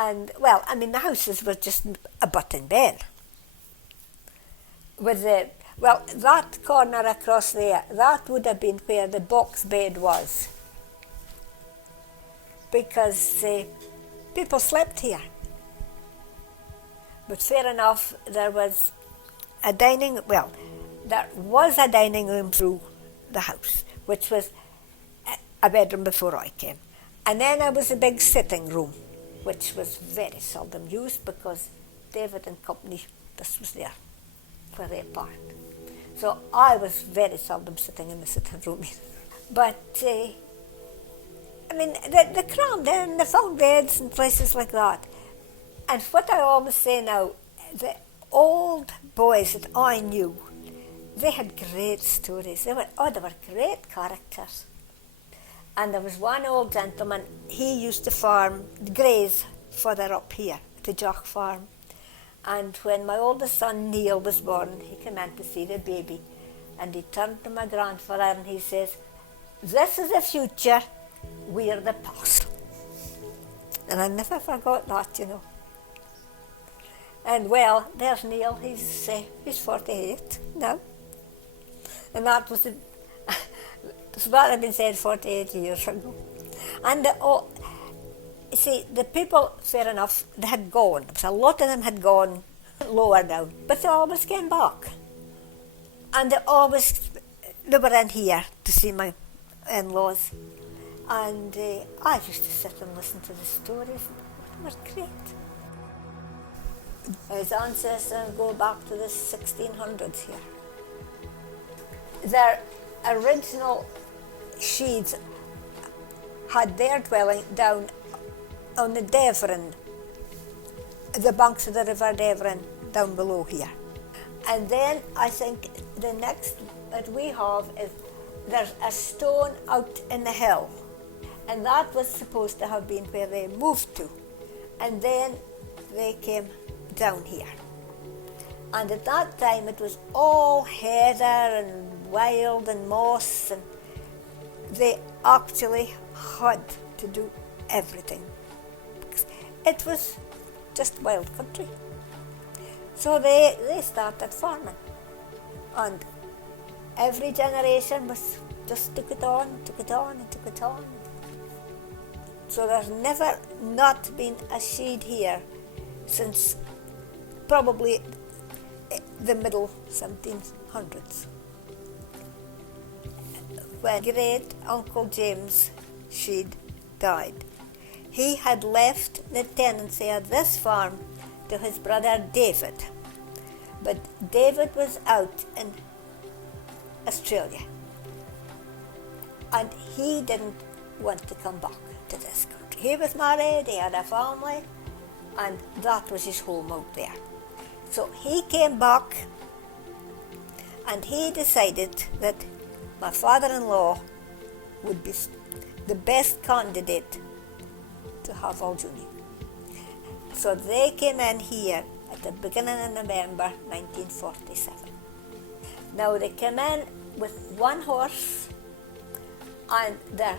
And, well, I mean, the houses were just a butt and ben. With well, that corner across there, that would have been where the box bed was. Because people slept here. But fair enough, there was a dining room through the house, which was a bedroom before I came. And then there was a big sitting room, which was very seldom used because David and company, this was there for their part. So I was very seldom sitting in the sitting room. But, I mean, the crammed in, they found beds and places like that. And what I always say now, the old boys that I knew, they had great stories. They were great characters. And there was one old gentleman, he used to graze further up here, the Jock farm. And when my oldest son Neil was born, he came in to see the baby. And he turned to my grandfather and he says, "This is the future, we're the past." And I never forgot that, you know. And well, there's Neil, he's 48 now. And that was so that had been said 48 years ago. And you see, the people, fair enough, they had gone. A lot of them had gone lower down, but they always came back. And they were in here to see my in-laws. And I used to sit and listen to the stories. They were great. His ancestors go back to the 1600s here. Their original Sheeds had their dwelling down on the Devon, the banks of the River Devon down below here. And then I think the next that we have is there's a stone out in the hill, and that was supposed to have been where they moved to, and then they came down here. And at that time it was all heather and wild and moss, and they actually had to do everything. It was just wild country. So they started farming. And every generation was just took it on. So there's never not been a Sheed here since probably the middle 1700s. When great Uncle James Sheed died, he had left the tenancy of this farm to his brother David. But David was out in Australia, and he didn't want to come back to this country. He was married, he had a family, and that was his home out there. So he came back, and he decided that my father-in-law would be the best candidate to have Aldunie. So they came in here at the beginning of November 1947. Now they came in with one horse and their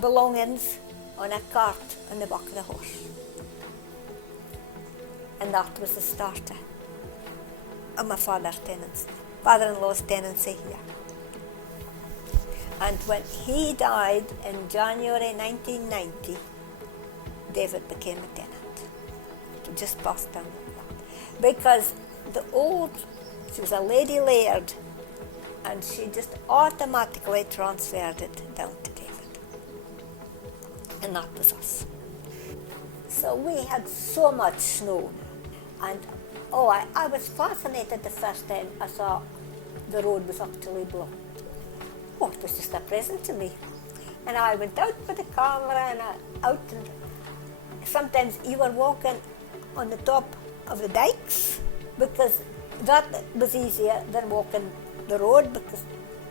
belongings on a cart on the back of the horse. And that was the starter of my father-in-law's tenancy here. And when he died in January 1990, David became a tenant. It just passed down like that. Because she was a lady laird, and she just automatically transferred it down to David. And that was us. So we had so much snow. And I was fascinated the first time I saw the road was actually blocked. Oh, it was just a present to me. And I went out with the camera and sometimes you were walking on the top of the dikes, because that was easier than walking the road, because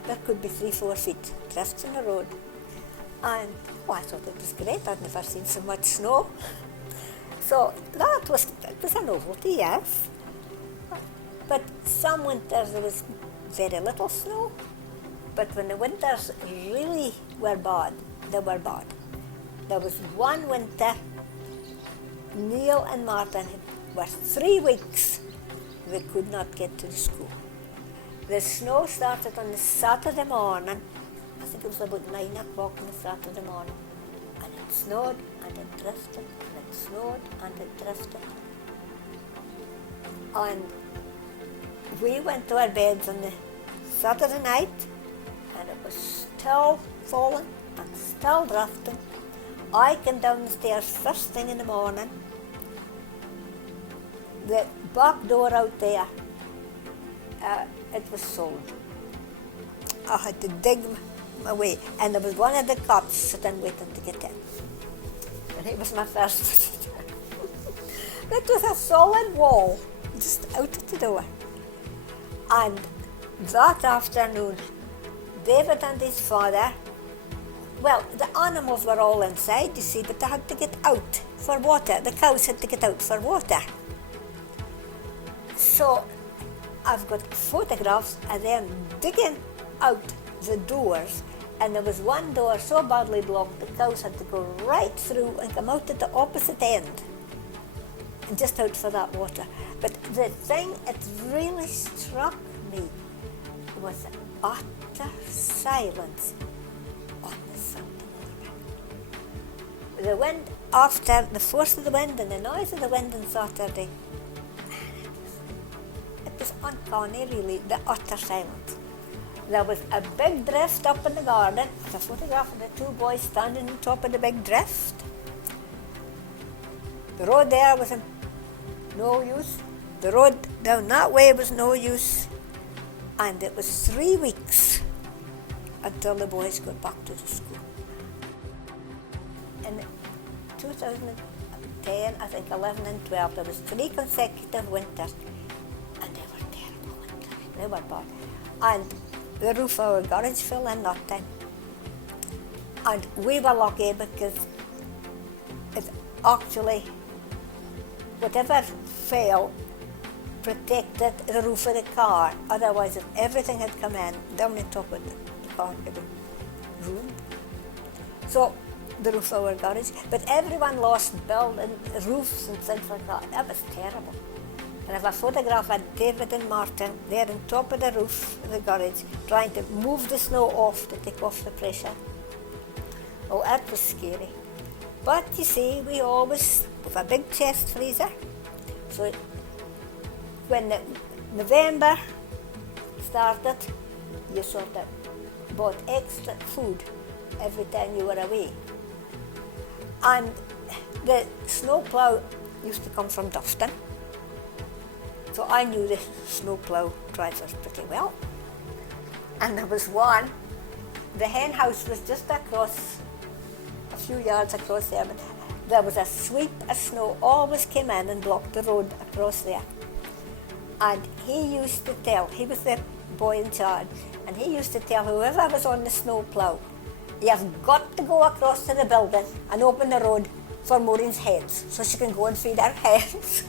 there could be 3-4 feet drifts in the road. And I thought it was great. I'd never seen so much snow. So it was a novelty, yes. But some winters there was very little snow. But when the winters really were bad, they were bad. There was one winter Neil and Martin were 3 weeks they could not get to the school. The snow started on the Saturday morning. I think it was about 9 o'clock on the Saturday morning. And it snowed and it drifted and it snowed and it drifted. And we went to our beds on the Saturday night and it was still falling and still drifting. I came downstairs first thing in the morning. The back door out there, it was sold. I had to dig my way, and there was one of the cops sitting waiting to get in. And it was my first visitor. It was a solid wall, just out of the door. And that afternoon, David and his father, well, the animals were all inside, you see, but they had to get out for water. The cows had to get out for water. So I've got photographs of them digging out the doors, and there was one door so badly blocked the cows had to go right through and come out at the opposite end and just out for that water. But the thing that really struck me was the utter silence on the Sunday morning. The wind, after the force of the wind and the noise of the wind on Saturday, it was uncanny really, the utter silence. There was a big drift up in the garden. There's a photograph of the two boys standing on top of the big drift. The road there was no use. The road down that way was no use. And it was 3 weeks until the boys got back to the school. In 2010, I think 11 and 12, there was 3 consecutive winters. And they were terrible winters. They were bad. And the roof of our garage fell in that time. And we were lucky because it actually, whatever fell, protected the roof of the car. Otherwise, if everything had come in, down the top of the car had been ruined. So, the roof of our garage. But everyone lost building roofs and things like that. That was terrible. And I have a photograph of David and Martin there on top of the roof of the garage, trying to move the snow off to take off the pressure. Oh, that was scary. But you see, we always have a big chest freezer. So when the November started, you sort of bought extra food every time you were away. And the snowplow used to come from Dufton. So I knew the snowplow drivers pretty well. And there was one, the hen house was just across, a few yards across there, but there was a sweep of snow, always came in and blocked the road across there. And he used to tell, he was the boy in charge, and he used to tell whoever was on the snowplow, you've got to go across to the building and open the road for Maureen's hens, so she can go and feed her hens.